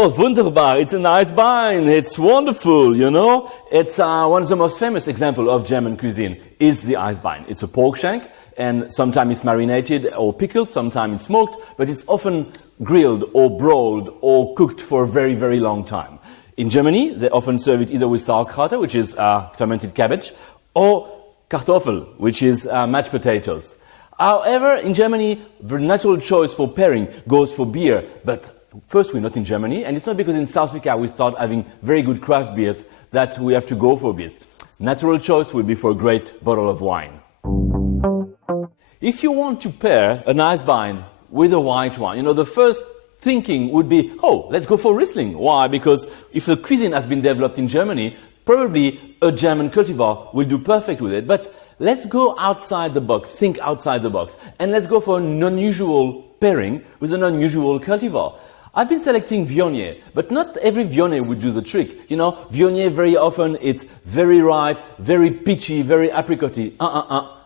Oh, wunderbar, it's an Eisbein, it's wonderful, you know. It's one of the most famous examples of German cuisine is the Eisbein. It's a pork shank, and sometimes it's marinated or pickled, sometimes it's smoked, but it's often grilled or broiled or cooked for a very, very long time. In Germany, they often serve it either with sauerkraut, which is fermented cabbage, or Kartoffel, which is mashed potatoes. However, in Germany, the natural choice for pairing goes for beer, but first, we're not in Germany, and it's not because in South Africa we start having very good craft beers that we have to go for beers. Natural choice will be for a great bottle of wine. If you want to pair an Eisbein with a white wine, you know, the first thinking would be, oh, let's go for Riesling. Why? Because if the cuisine has been developed in Germany, probably a German cultivar will do perfect with it. But let's go outside the box, think outside the box, and let's go for an unusual pairing with an unusual cultivar. I've been selecting Viognier, but not every Viognier would do the trick. You know, Viognier very often it's very ripe, very peachy, very apricotty.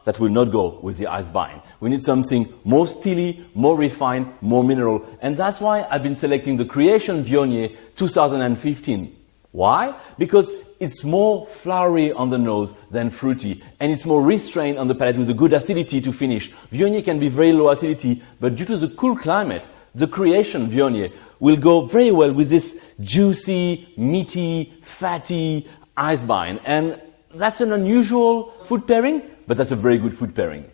That will not go with the Eisbein. We need something more steely, more refined, more mineral. And that's why I've been selecting the Creation Viognier 2015. Why? Because it's more flowery on the nose than fruity, and it's more restrained on the palate with a good acidity to finish. Viognier can be very low acidity, but due to the cool climate, the Creation Viognier will go very well with this juicy, meaty, fatty Eisbein. And that's an unusual food pairing, but that's a very good food pairing.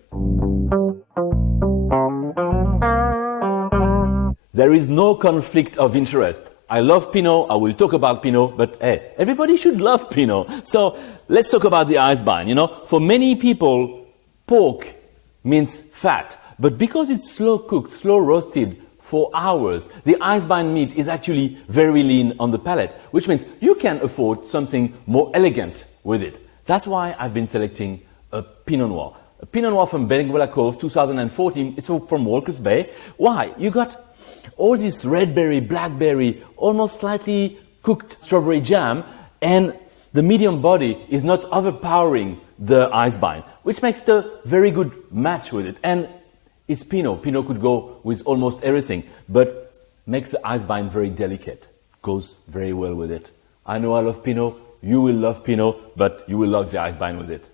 There is no conflict of interest. I love Pinot, I will talk about Pinot, but hey, everybody should love Pinot. So let's talk about the Eisbein. You know, for many people, pork means fat, but because it's slow cooked, slow roasted, for hours, the Eisbein meat is actually very lean on the palate, which means you can afford something more elegant with it. That's why I've been selecting a Pinot Noir. A Pinot Noir from Benguela Cove, 2014. It's from Walker's Bay. Why? You got all this red berry, blackberry, almost slightly cooked strawberry jam, and the medium body is not overpowering the Eisbein, which makes it a very good match with it. And it's Pinot. Pinot could go with almost everything, but makes the Eisbein very delicate. Goes very well with it. I know I love Pinot. You will love Pinot, but you will love the Eisbein with it.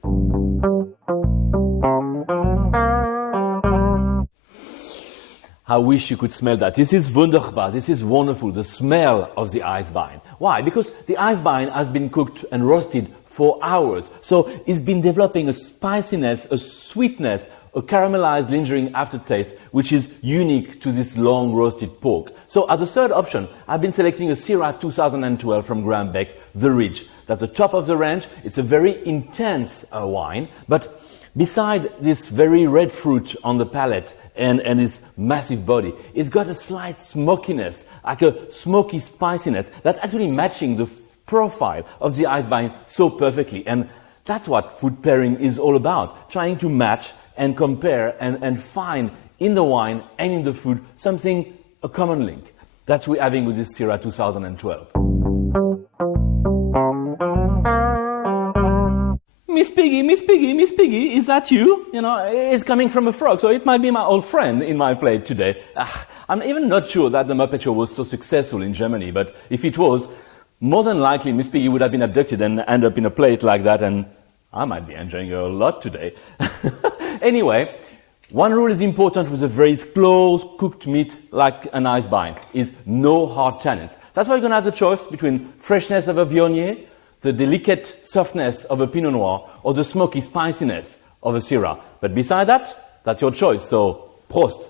I wish you could smell that. This is wunderbar. This is wonderful, the smell of the Eisbein. Why? Because the Eisbein has been cooked and roasted for hours. So it's been developing a spiciness, a sweetness, a caramelized lingering aftertaste, which is unique to this long roasted pork. So as a third option, I've been selecting a Syrah 2012 from Graham Beck, The Ridge. That's the top of the range. It's a very intense wine, but beside this very red fruit on the palate and its massive body, it's got a slight smokiness, like a smoky spiciness, that's actually matching the profile of the Eisbein so perfectly. And that's what food pairing is all about, trying to match and compare and find in the wine and in the food something, a common link. That's what we're having with this Syrah 2012. Miss Piggy, Miss Piggy, Miss Piggy, is that you? You know, it's coming from a frog, so it might be my old friend in my plate today. I'm even not sure that the Muppet Show was so successful in Germany, but if it was, more than likely Miss Piggy would have been abducted and end up in a plate like that, and I might be enjoying her a lot today. Anyway, one rule is important with a very close cooked meat like an Eisbein, is no hard tannins. That's why you're going to have the choice between freshness of a Viognier, the delicate softness of a Pinot Noir, or the smoky spiciness of a Syrah. But beside that, that's your choice, so Prost!